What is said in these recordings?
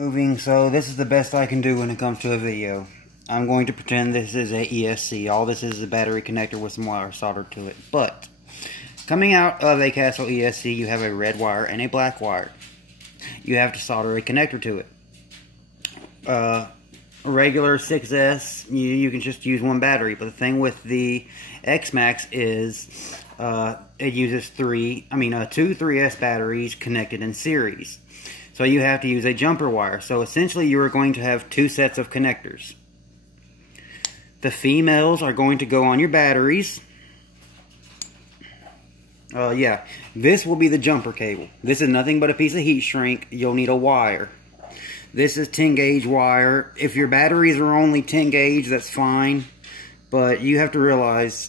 Moving, so this is the best I can do when it comes to a video. I'm going to pretend this is a ESC. All this is a battery connector with some wire soldered to it. But, coming out of a Castle ESC, you have a red wire and a black wire. You have to solder a connector to it. A regular 6S, you can just use one battery. But the thing with the X-Max is it uses two 3S batteries connected in series. So you have to use a jumper wire. So essentially you are going to have two sets of connectors. The females are going to go on your batteries. This will be the jumper cable. This is nothing but a piece of heat shrink. You'll need a wire. This is 10 gauge wire. If your batteries are only 10 gauge, that's fine. But you have to realize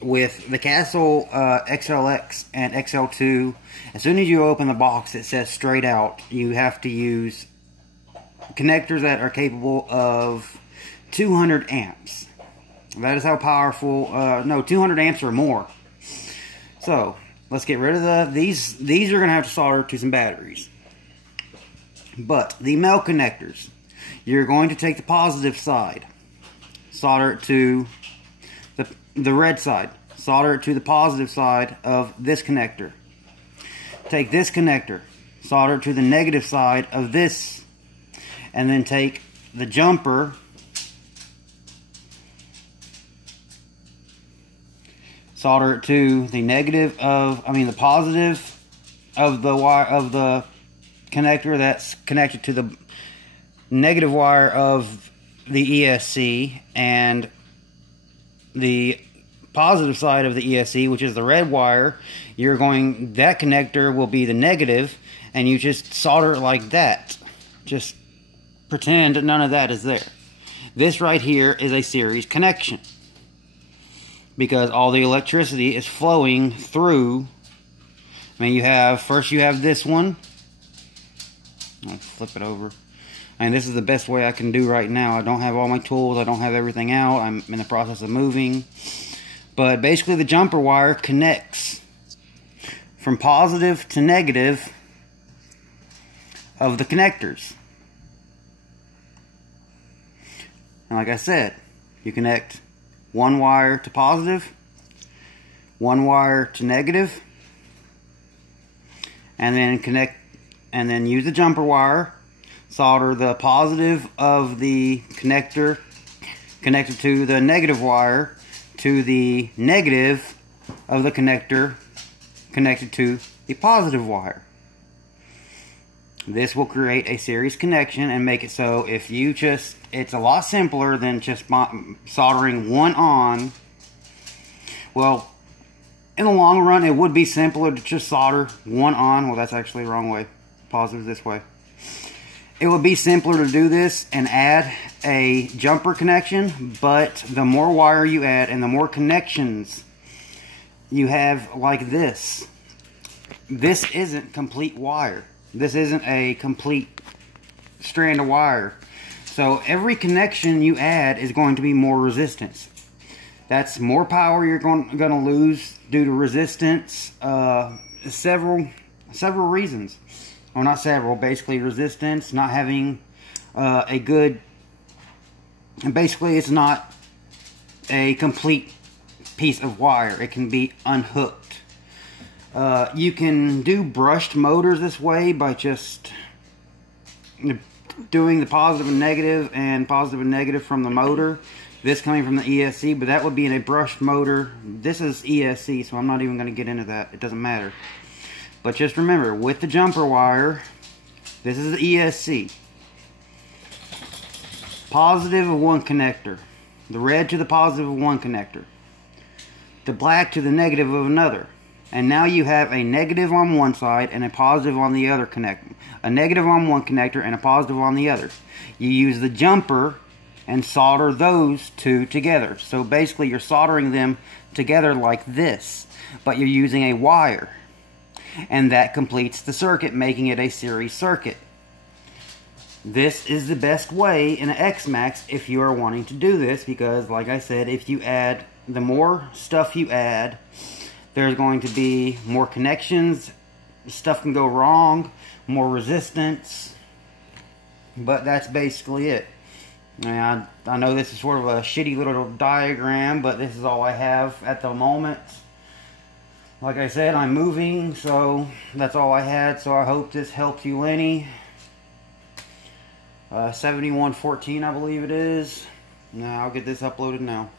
with the Castle XLX and XL2, as soon as you open the box, it says straight out. You have to use connectors that are capable of 200 amps. That is how powerful, 200 amps or more. So, let's get rid of these. These are going to have to solder to some batteries. But, the male connectors, you're going to take the positive side, solder it to the red side, solder it to the positive side of this connector. Take this connector, solder it to the negative side of this, and then take the jumper, solder it to the the positive of the wire of the connector that's connected to the negative wire of the ESC, and the positive side of the ESC, which is the red wire, that connector will be the negative, and you just solder it like that. Just pretend none of that is there. This right here is a series connection, because all the electricity is flowing through. First you have this one. I'll flip it over. And this is the best way I can do right now. I don't have all my tools. I don't have everything out. I'm in the process of moving. But basically the jumper wire connects from positive to negative of the connectors. And like I said, you connect one wire to positive, one wire to negative, and then use the jumper wire, solder the positive of the connector connected to the negative wire to the negative of the connector connected to the positive wire. This will create a series connection and make it so it's a lot simpler than just soldering one on. Well, in the long run, it would be simpler to just solder one on. Well, that's actually the wrong way. Positive this way. It would be simpler to do this and add a jumper connection, but the more wire you add and the more connections you have like this isn't complete wire. This isn't a complete strand of wire. So every connection you add is going to be more resistance. That's more power you're going to lose due to resistance. Several reasons. Well, not several, basically resistance, not having a good, and basically it's not a complete piece of wire. It can be unhooked. You can do brushed motors this way by just doing the positive and negative from the motor. This coming from the ESC, but that would be in a brushed motor. This is ESC, so I'm not even going to get into that. It doesn't matter. But just remember, with the jumper wire, this is the ESC. Positive of one connector. The red to the positive of one connector. The black to the negative of another. And now you have a negative on one side and a positive on the other connector. A negative on one connector and a positive on the other. You use the jumper and solder those two together. So basically you're soldering them together like this, but you're using a wire. And that completes the circuit, making it a series circuit. This is the best way in an X-Max if you are wanting to do this, because like I said, if you add, the more stuff you add, there's going to be more connections, stuff can go wrong, more resistance. But that's basically it. And I know this is sort of a shitty little diagram, but this is all I have at the moment. Like I said, I'm moving, so that's all I had. So I hope this helped you, Lenny. 7114, I believe it is. Now I'll get this uploaded now.